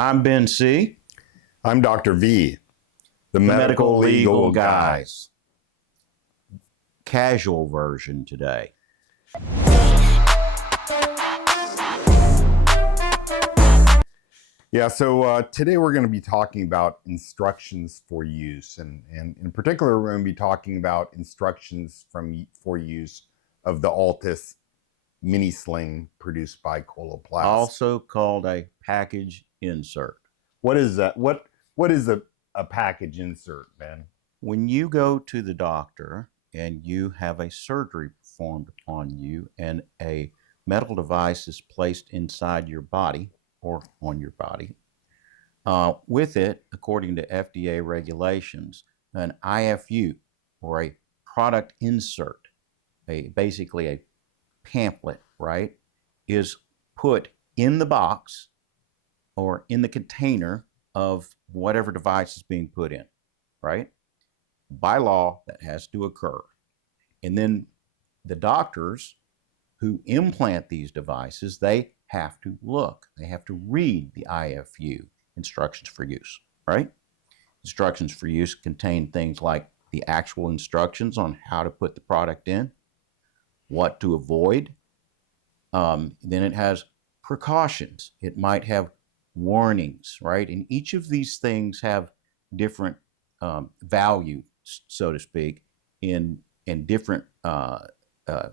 I'm Ben C. I'm Dr. V, the medical legal guys. Casual version today. Yeah, so today we're going to be talking about instructions for use, and in particular we're going to be talking about instructions for use of the Altis Mini Sling produced by Coloplast. Also called a package insert. What is that? What is a package insert, Ben? When you go to the doctor and you have a surgery performed upon you and a medical device is placed inside your body or on your body, with it, according to FDA regulations, an IFU or a product insert, basically a pamphlet, right, is put in the box or in the container of whatever device is being put in, right? By law, that has to occur. And then the doctors who implant these devices, they have to look, they have to read the IFU, instructions for use, right? Instructions for use contain things like the actual instructions on how to put the product in, what to avoid. Then it has precautions. It might have warnings, right? And each of these things have different value, so to speak, in different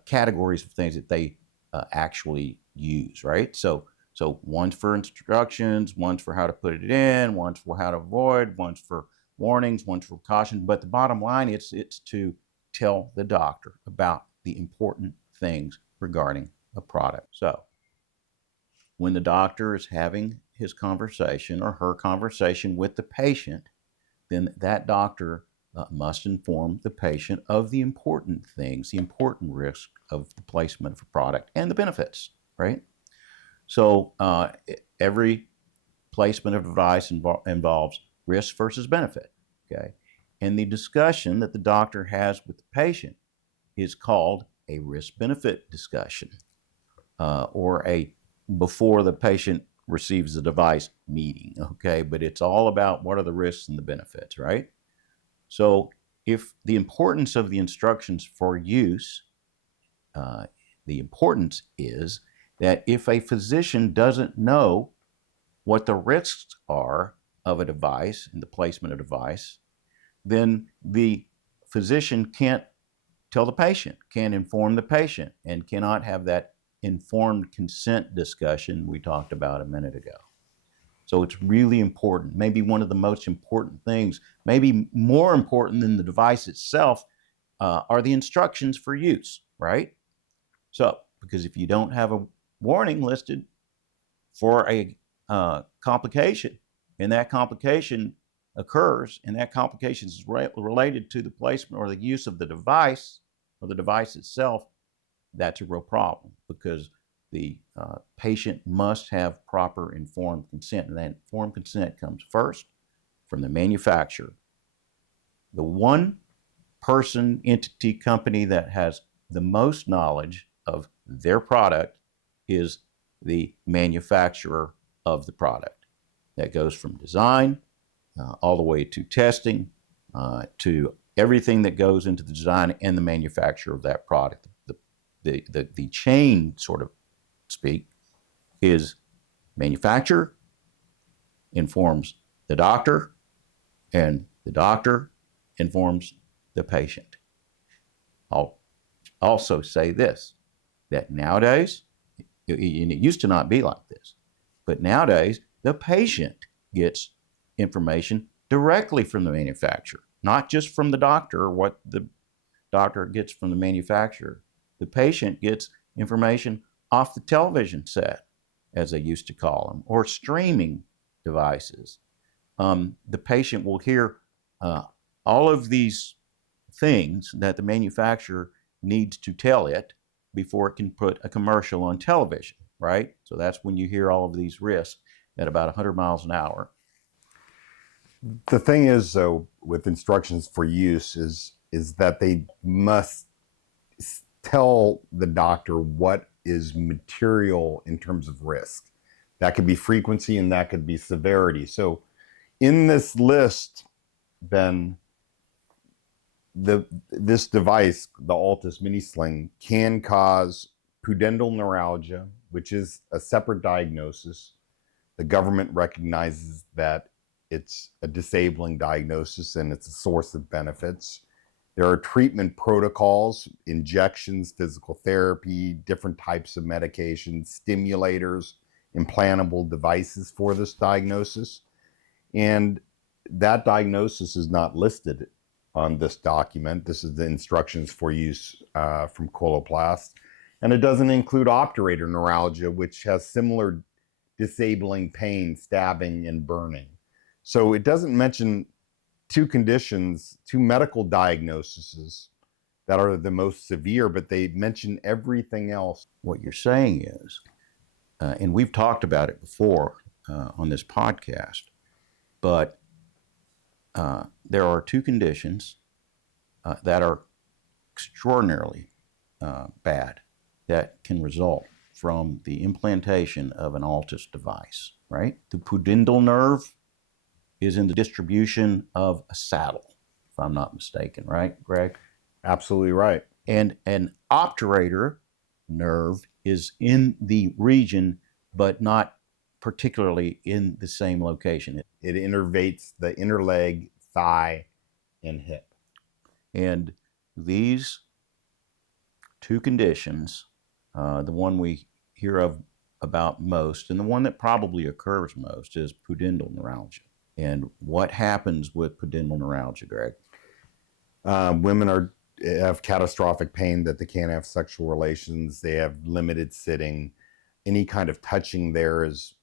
categories of things that they actually use, right? So one's for instructions, one's for how to put it in, one's for how to avoid, one's for warnings, one's for caution. But the bottom line is it's to tell the doctor about the important things regarding a product. So when the doctor is having his conversation or her conversation with the patient, then that doctor must inform the patient of the important things, the important risk of the placement of a product and the benefits, right? So every placement of a device involves risk versus benefit, okay? And the discussion that the doctor has with the patient is called a risk-benefit discussion or a before the patient receives the device meeting, okay? But it's all about what are the risks and the benefits, right? So if the importance of the instructions for use, the importance is that if a physician doesn't know what the risks are of a device and the placement of a device, then the physician can't tell the patient, can't inform the patient, and cannot have that informed consent discussion we talked about a minute ago. So it's really important, maybe one of the most important things, maybe more important than the device itself, are the instructions for use, right? So, because if you don't have a warning listed for a complication, and that complication occurs, and that complication is related to the placement or the use of the device or the device itself, that's a real problem because the patient must have proper informed consent, and that informed consent comes first from the manufacturer. The one person, entity, company that has the most knowledge of their product is the manufacturer of the product. That goes from design all the way to testing, to everything that goes into the design and the manufacture of that product. The chain, sort of speak, is manufacturer informs the doctor, and the doctor informs the patient. I'll also say this, that nowadays, and it used to not be like this, but nowadays the patient gets information directly from the manufacturer, not just from the doctor or what the doctor gets from the manufacturer. The patient gets information off the television set, as they used to call them, or streaming devices. The patient will hear all of these things that the manufacturer needs to tell it before it can put a commercial on television, right? So that's when you hear all of these risks at about 100 miles an hour. The thing is, though, with instructions for use is that they must tell the doctor what is material in terms of risk. That could be frequency and that could be severity. So in this list, Ben, this device, the Altis Mini Sling, can cause pudendal neuralgia, which is a separate diagnosis. The government recognizes that it's a disabling diagnosis and it's a source of benefits. There are treatment protocols, injections, physical therapy, different types of medications, stimulators, implantable devices for this diagnosis. And that diagnosis is not listed on this document. This is the instructions for use from Coloplast. And it doesn't include obturator neuralgia, which has similar disabling pain, stabbing, and burning. So it doesn't mention two conditions, two medical diagnoses that are the most severe, but they mention everything else. What you're saying is, and we've talked about it before on this podcast, but there are two conditions that are extraordinarily bad that can result from the implantation of an Altis device, right? The pudendal nerve is in the distribution of a saddle, if I'm not mistaken, right, Greg? Absolutely right. And an obturator nerve is in the region, but not particularly in the same location. It innervates the inner leg, thigh, and hip. And these two conditions, the one we hear of about most, and the one that probably occurs most, is pudendal neuralgia. And what happens with pudendal neuralgia, Greg? Women have catastrophic pain that they can't have sexual relations. They have limited sitting. Any kind of touching there is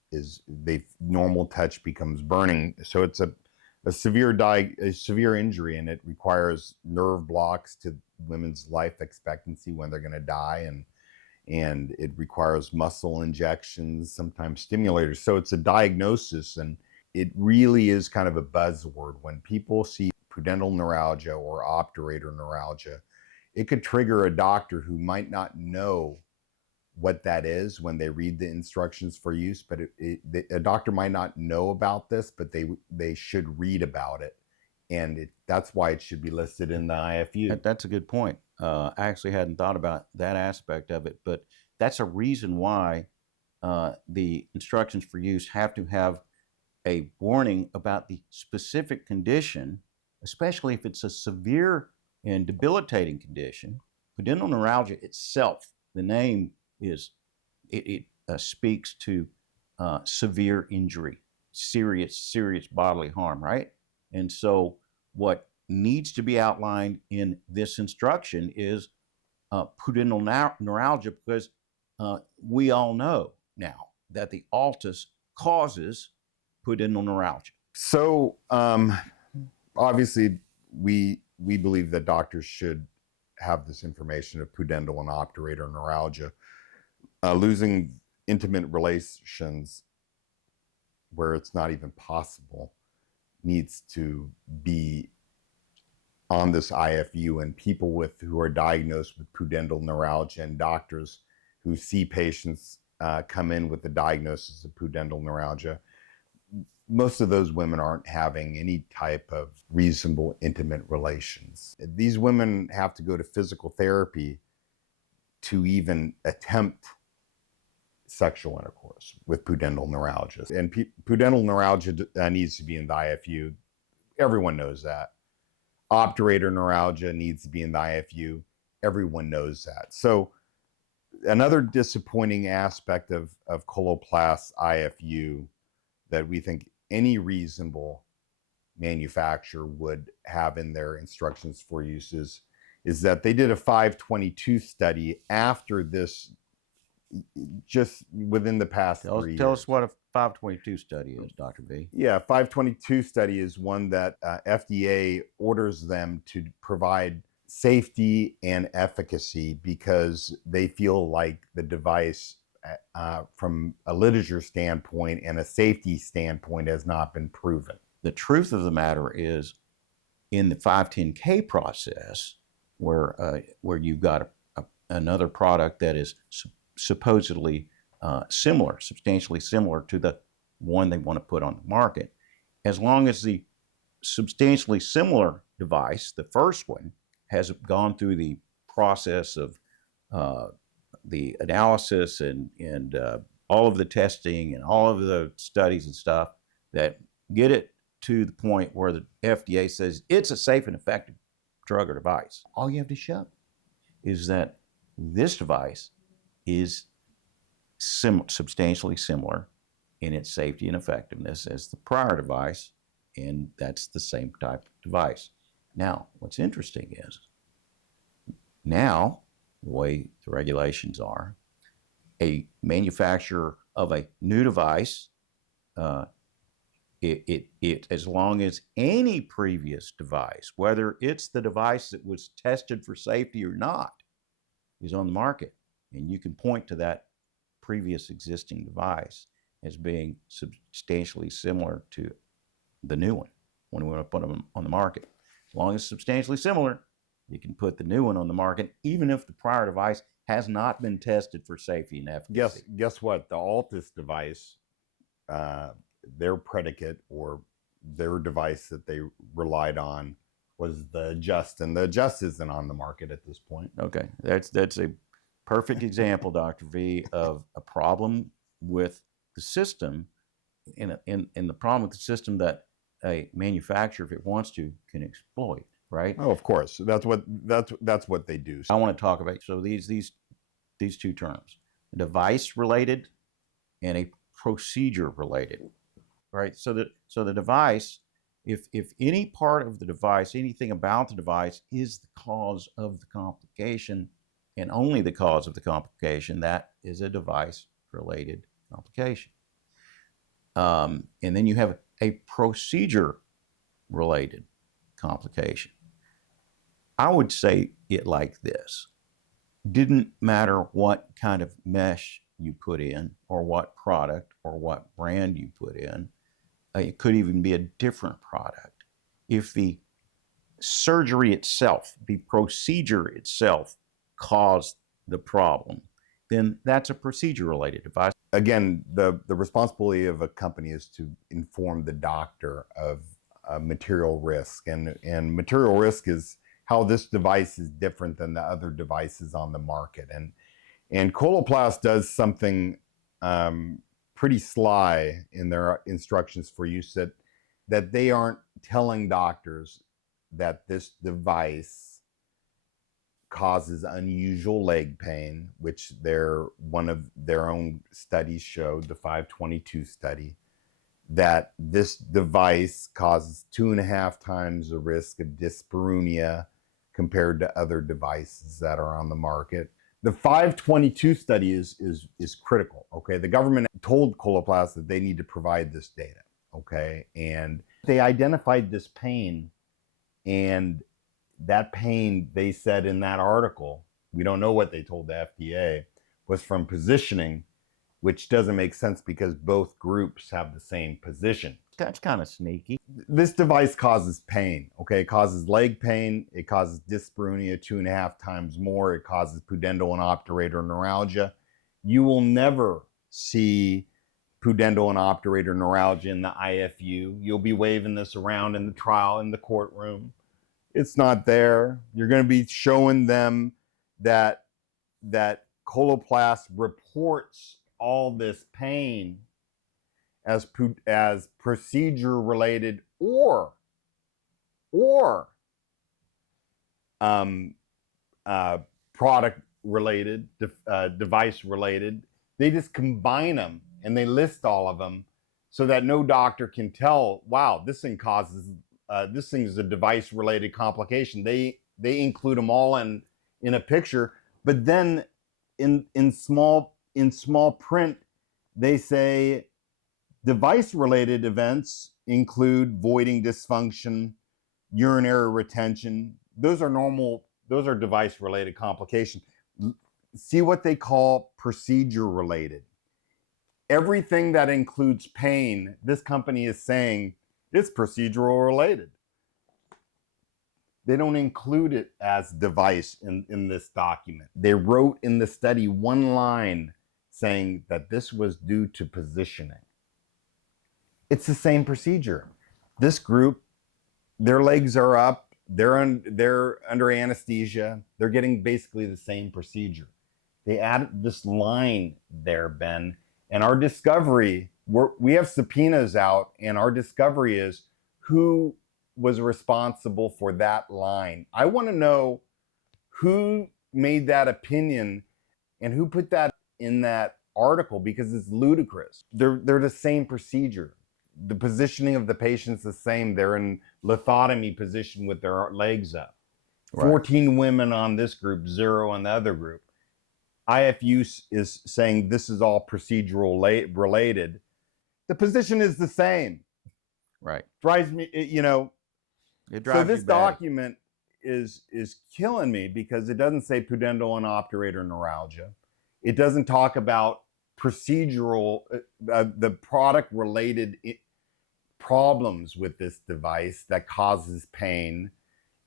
normal touch becomes burning. So it's a severe injury, and it requires nerve blocks to women's life expectancy when they're going to die, and it requires muscle injections, sometimes stimulators. So it's a diagnosis, and it really is kind of a buzzword. When people see pudendal neuralgia or obturator neuralgia, it could trigger a doctor who might not know what that is when they read the instructions for use, but a doctor might not know about this, but they should read about it. And that's why it should be listed in the IFU. That's a good point. I actually hadn't thought about that aspect of it, but that's a reason why the instructions for use have to have a warning about the specific condition, especially if it's a severe and debilitating condition. Pudendal neuralgia itself, the name is, it speaks to severe injury, serious bodily harm, right? And so what needs to be outlined in this instruction is pudendal neuralgia, because we all know now that the Altis causes pudendal neuralgia. So obviously we believe that doctors should have this information of pudendal and obturator neuralgia. Losing intimate relations where it's not even possible needs to be on this IFU, and people who are diagnosed with pudendal neuralgia and doctors who see patients come in with the diagnosis of pudendal neuralgia, most of those women aren't having any type of reasonable intimate relations. These women have to go to physical therapy to even attempt sexual intercourse with pudendal neuralgia. And pudendal neuralgia needs to be in the IFU. Everyone knows that. Obturator neuralgia needs to be in the IFU. Everyone knows that. So another disappointing aspect of Coloplast's IFU that we think any reasonable manufacturer would have in their instructions for use is that they did a 522 study after this, just within the past 3 years. Tell us what a 522 study is, Dr. V. Yeah, 522 study is one that FDA orders them to provide safety and efficacy because they feel like the device, from a literature standpoint and a safety standpoint, has not been proven. The truth of the matter is, in the 510K process, where you've got another product that is supposedly similar, substantially similar to the one they want to put on the market, as long as the substantially similar device, the first one, has gone through the process of the analysis and all of the testing and all of the studies and stuff that get it to the point where the FDA says it's a safe and effective drug or device. All you have to show is that this device is substantially similar in its safety and effectiveness as the prior device, and that's the same type of device. Now, what's interesting is now, the way the regulations are, a manufacturer of a new device, as long as any previous device, whether it's the device that was tested for safety or not, is on the market, and you can point to that previous existing device as being substantially similar to the new one when we want to put them on the market. As long as it's substantially similar, you can put the new one on the market, even if the prior device has not been tested for safety and efficacy. Guess what? The Altis device, their predicate or their device that they relied on was the Adjust, and the Adjust isn't on the market at this point. Okay, that's a perfect example, Dr. V, of a problem with the system, in the problem with the system that a manufacturer, if it wants to, can exploit. Right? Oh, of course. That's what they do. I want to talk about these two terms: device related and a procedure related. Right? So the device, if any part of the device, anything about the device is the cause of the complication, and only the cause of the complication, that is a device related complication. And then you have a procedure related complication. I would say it like this: didn't matter what kind of mesh you put in, or what product or what brand you put in, it could even be a different product. If the surgery itself, the procedure itself, caused the problem, then that's a procedure related device. Again, the responsibility of a company is to inform the doctor of material risk, and material risk is how this device is different than the other devices on the market. And Coloplast does something pretty sly in their instructions for use, that they aren't telling doctors that this device causes unusual leg pain, which one of their own studies showed, the 522 study, that this device causes 2.5 times the risk of dyspareunia compared to other devices that are on the market. The 522 study is critical, okay? The government told Coloplast that they need to provide this data, okay? And they identified this pain, and that pain, they said in that article, we don't know what they told the FDA, was from positioning, which doesn't make sense because both groups have the same position. That's kind of sneaky. This device causes pain, okay? It causes leg pain. It causes dyspareunia 2.5 times more. It causes Pudendal and Obturator neuralgia. You will never see Pudendal and Obturator neuralgia in the IFU. You'll be waving this around in the trial, in the courtroom. It's not there. You're going to be showing them that Coloplast reports all this pain as procedure related or product related, device related. They just combine them and they list all of them so that no doctor can tell, wow, this thing is a device related complication. They include them all in a picture, but then in small print they say device-related events include voiding dysfunction, urinary retention. Those are device-related complications. See what they call procedure-related. Everything that includes pain, this company is saying it's procedural related. They don't include it as device in this document. They wrote in the study one line saying that this was due to positioning. It's the same procedure. This group, their legs are up, they're under anesthesia, they're getting basically the same procedure. They added this line there, Ben, and our discovery, we have subpoenas out, and our discovery is who was responsible for that line. I want to know who made that opinion and who put that in that article, because it's ludicrous. They're the same procedure. The positioning of the patient's the same. They're in lithotomy position with their legs up. Right. 14 women on this group, 0 on the other group. IFU is saying this is all procedural related. The position is the same. Right. Drives me, you know. It drives so this you batty. document is killing me because it doesn't say Pudendal and Obturator neuralgia. It doesn't talk about procedural, the product related problems with this device that causes pain.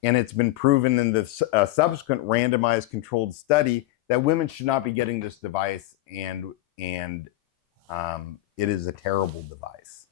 And it's been proven in the subsequent randomized controlled study that women should not be getting this device, and it is a terrible device.